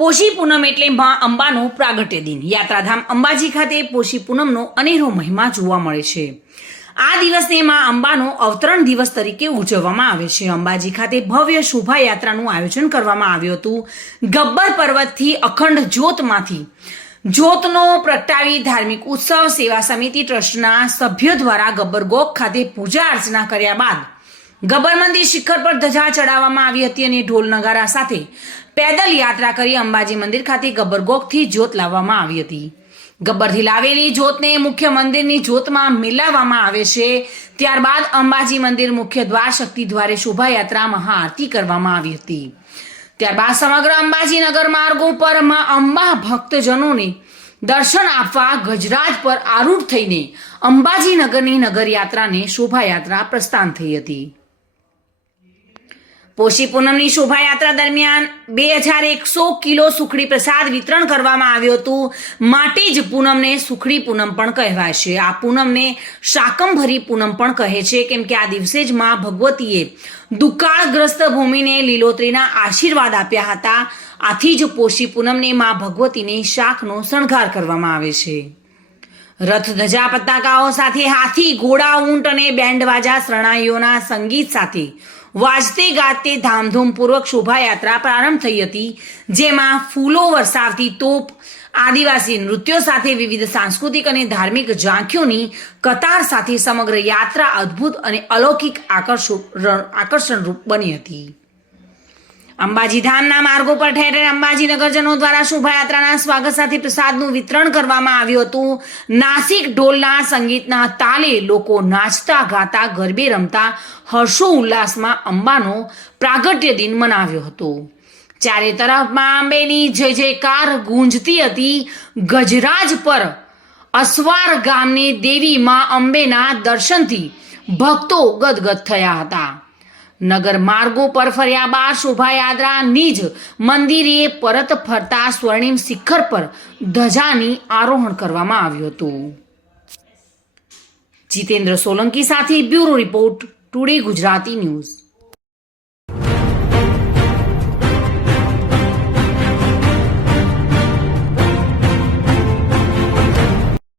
પોષી પૂનમ એટલે માં અંબાનો પ્રાગટ્ય દિન। યાત્રાધામ અંબાજી ખાતે પોષી પૂનમનો અનેરો મહિમા જોવા મળે છે। આ દિવસને માં અંબાનો અવતરણ દિવસ તરીકે ઉજવવામાં આવે છે। અંબાજી ખાતે ભવ્ય શોભાયાત્રાનું આયોજન કરવામાં આવ્યું હતું। ગબ્બર પર્વતથી અખંડ જ્યોતમાંથી જ્યોતનો પ્રગટાવી ધાર્મિક ઉત્સવ સેવા સમિતિ ટ્રસ્ટના સભ્યો દ્વારા ગબ્બર ગોખ ખાતે પૂજા અર્ચના કર્યા બાદ ગબ્બર મંદિર શિખર પર ધજા ચડાવવામાં આવી હતી અને ઢોલ નગારા સાથે પેદલ યાત્રા કરી અંબાજી મંદિર ખાતે ગબ્બર ગોખથી જ્યોત લાવવામાં આવી હતી। ગબ્બરથી લાવેલી જ્યોતને મુખ્ય મંદિરની જ્યોતમાં મિલાવવામાં આવે છે। ત્યારબાદ અંબાજી મંદિર મુખ્ય દ્વાર શક્તિ દ્વારે શોભાયાત્રા મહાઆરતી કરવામાં આવી હતી। ત્યારબાદ સમગ્ર અંબાજી નગર માર્ગો પર માં અંબા ભક્તજનોને દર્શન આપવા ગજરાજ પર આરૂઢ થઈને અંબાજી નગરની નગરયાત્રાને શોભાયાત્રા પ્રસ્થાન થઈ હતી। પોષી પૂનમની શોભાયાત્રા દરમિયાન 2100 કિલો સુખડી પ્રસાદ વિતરણ કરવામાં આવ્યું હતું। માટે જ પૂનમને સુખડી પૂનમ પણ કહેવાય છે। આ પૂનમને શાકંભરી પૂનમ પણ કહે છે, કેમ કે આ દિવસે જ માં ભગવતીએ દુકાળગ્રસ્ત ભૂમિને લીલોતરીના આશીર્વાદ આપ્યા હતા। આથી જ પોષી પૂનમને માં ભગવતીને શાકનો શણગાર કરવામાં આવે છે। રથ ધજા પતાકાઓ સાથે હાથી ઘોડા ઊંટ અને બેન્ડ બાજા શરણાઈઓના સંગીત સાથે વાજતે ગાજતે ધામધૂમપૂર્વક શોભાયાત્રા પ્રારંભ થઈ હતી, જેમાં ફૂલો વરસાવતી તોપ, આદિવાસી નૃત્યો સાથે વિવિધ સાંસ્કૃતિક અને ધાર્મિક ઝાંખીઓની કતાર સાથે સમગ્ર યાત્રા અદ્ભુત અને અલૌકિક આકર્ષણરૂપ બની હતી। અંબાજી ધામના માર્ગો પર ઠેર ઠેર અંબાજી નગરજનો દ્વારા શોભાયાત્રાના સ્વાગત સાથે પ્રસાદનું વિતરણ કરવામાં આવ્યું હતું। નાસિક ઢોલના સંગીતના તાલે લોકો નાચતા ગાતા ગરબે રમતા હર્ષો ઉલ્લાસમાં અંબાનો પ્રાગટ્ય દિન મનાવ્યો હતો। ચારે તરફ માં અંબેની જય જયકાર ગુંજતી હતી। ગજરાજ પર અસવાર ગામની દેવી માં અંબેના દર્શનથી ભક્તો ગદગદ થયા હતા। નગર માર્ગો પર ફર્યા બાદ શોભાયાત્રા નિજ મંદિરે પરત ફરતા સ્વર્ણિમ શિખર પર ધજાની આરોહણ કરવામાં આવ્યું હતું। જીતેન્દ્ર સોલંકી સાથે bureau report, today Gujarati news.